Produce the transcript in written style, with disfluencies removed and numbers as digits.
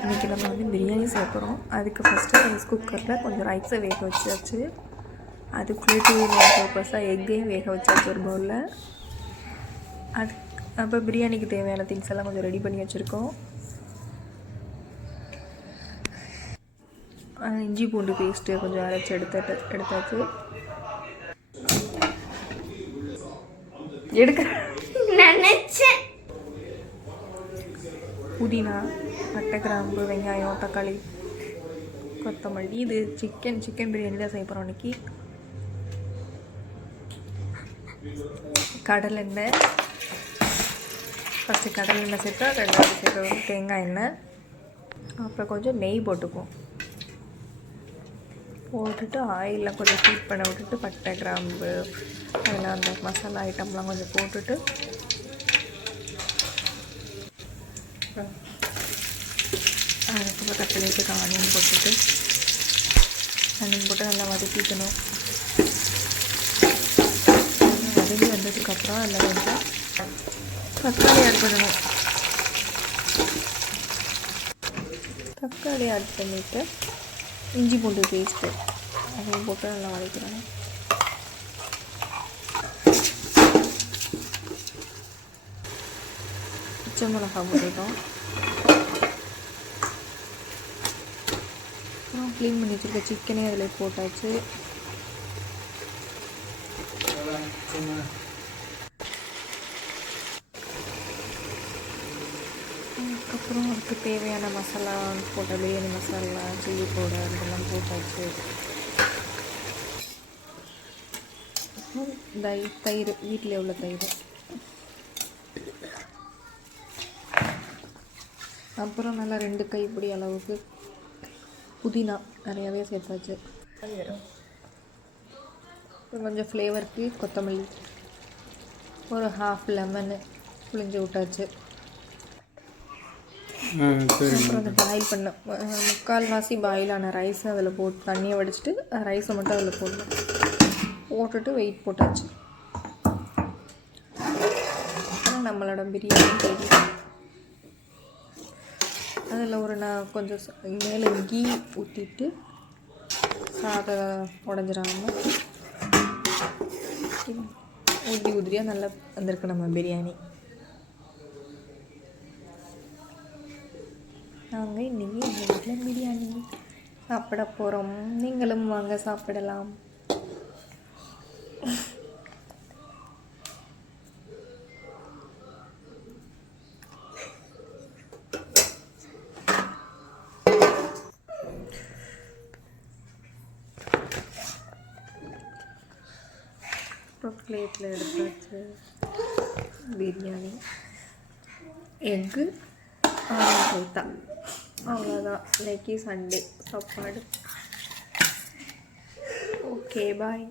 இன்றைக்கி நம்ம வந்து பிரியாணி சேர்க்குறோம். அதுக்கு ஃபஸ்ட்டு ரைஸ் குக்கரில் கொஞ்சம் ரைஸை வேக வச்சாச்சு. அதுக்குள்ளே 2 in 1 பர்பஸாக எக்கையும் வேக வச்சாச்சு ஒரு பவுலில். அப்போ பிரியாணிக்கு தேவையான திங்ஸ் எல்லாம் கொஞ்சம் ரெடி பண்ணி வச்சுருக்கோம். இஞ்சி பூண்டு பேஸ்ட்டு கொஞ்சம் அரைச்சி எடுத்தாச்சு. நினைச்சேன். புதினா, பட்டை, கிராம்பு, வெங்காயம், தக்காளி, கொத்தமல்லி. இது சிக்கன் பிரியாணி தான் செய்ய போகிறோம் இன்றைக்கி. கடலெண்ணெய் ஃபஸ்ட்டு கடலெண்ணெய் சேர்த்தா, ரெண்டாவது சேர்த்து வந்து தேங்காய் எண்ணெய், அப்புறம் கொஞ்சம் நெய் போட்டுக்குவோம். போட்டுட்டு ஆயிலில் கொஞ்சம் ஹீட் பண்ண விட்டுட்டு பட்டை, கிராம்பு, அதெல்லாம் அந்த மசாலா ஐட்டம்லாம் கொஞ்சம் போட்டுட்டு அதுக்கப்புறம் தக்காளிக்கு ஆனியன் போட்டு நல்லா வதக்கிக்கணும். வதங்கி வந்ததுக்கப்புறம் அதில் கொஞ்சம் தக்காளி ஆட் பண்ணணும். தக்காளி ஆட் பண்ணிவிட்டு இஞ்சி பூண்டு பேஸ்ட்டு அதையும் போட்டு நல்லா வதக்கிறணும். பச்சை மிளகா போட்டுட்டோம். அப்புறம் க்ளீன் பண்ணி வச்சுருக்க சிக்கனே அதில் போட்டாச்சு. அதுக்கப்புறம் அதுக்கு தேவையான மசாலா போட்ட பிரியாணி மசாலா, சில்லி பவுடர் இதெல்லாம் போட்டாச்சு. தயிர், வீட்டில் உள்ள தயிர். அப்புறம் நல்லா 2 கைப்பிடி அளவுக்கு புதினா நிறையாவே சேர்த்தாச்சு. கொஞ்சம் ஃப்ளேவருக்கு கொத்தமல்லி, ஒரு 1/2 லெமனு புளிஞ்சு விட்டாச்சு. அப்புறம் அந்த பாயில் பண்ண 3/4 பாயிலான ரைஸை அதில் போட்டு தண்ணியை வடிச்சிட்டு ரைஸை மட்டும் அதில் போட்டுட்டு வெயிட் போட்டாச்சு. நம்மளோட பிரியாணி ரெடி. அதில் நான் கொஞ்சம் மேலே கீ ஊற்றிட்டு சாதம் உடஞ்சிடாமல் உதிரியாக நல்லா வந்திருக்கு நம்ம பிரியாணி. நாங்கள் இன்றைக்கி எங்கள் வீட்டில் பிரியாணி சாப்பிட போகிறோம். நீங்களும் வாங்க சாப்பிடலாம். பிளேட்டில் எடுத்தாச்சு பிரியாணி, எக்கு, ரைத்தா. அவ்வளோதான் இன்னைக்கு சண்டே சாப்பாடு. ஓகே, பாய்.